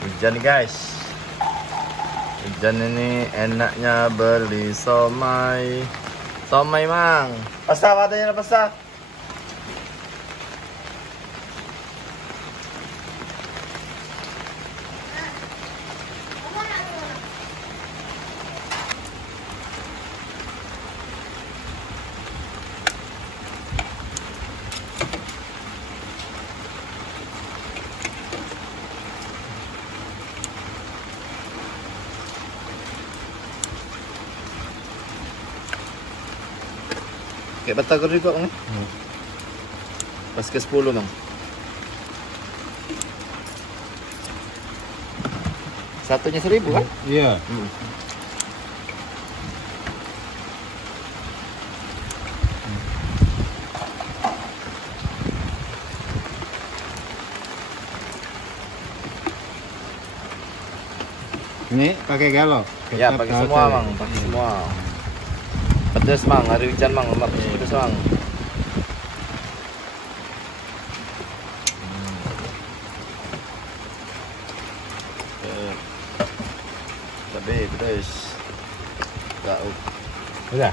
Hujan guys. Hujan ini enaknya beli somai. Somai mang. Pasta katanya pasta. Kayak batagor juga kan? Pas ke 10 bang. Satunya 1000 kan? Iya. Ini pakai galon? Ya pakai semua bang, pakai semua. Pedas mang, hari hujan mang, lemak pedas mang. Cabai pedas. Tahu. Udah.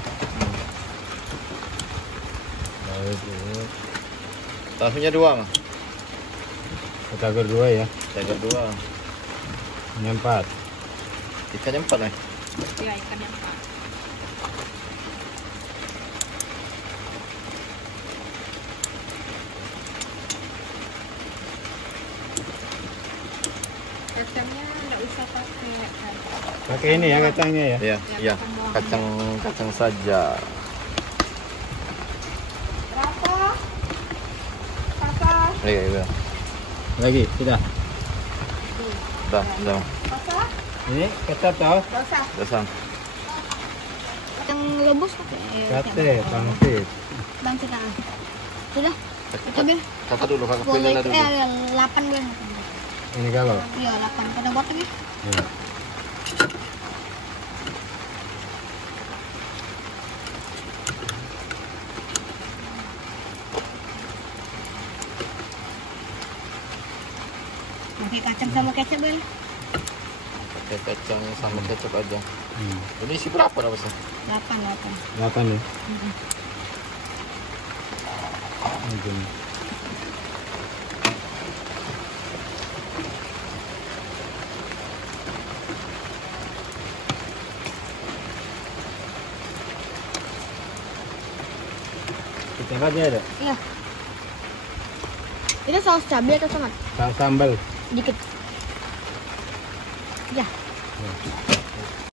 Tahunya 2 mang. Batagor 2 ya. Batagor 2. Ini 4. Ikannya 4 nih. Iya, ikannya 4. Kacangnya nggak usah Pakai ini ya kacangnya ya. Iya, iya. Kacang saja. berapa? Kakak, Iya, iya. Lagi, sudah. Udah. masa? Ini kecap tahu? Nggak usah. Udah. Yang lembus pakai. Sate, pangsit. Bangsit ah. Sudah. Kita bil. Kakak dulu, kakak Boleh. pilih dulu. 8 bil. Ini galon. Iya, 8. Pada buat lagi. Iya. Pakai kacang sama kecap bil. Pakai kacang sama kecap aja. Ini isi berapa dah sih? 8. 8 nih. Mungkin. Kecap aja ada. Iya. Ini saus cabai atau tomat? Saus sambal. Dikit. Ya. Ya.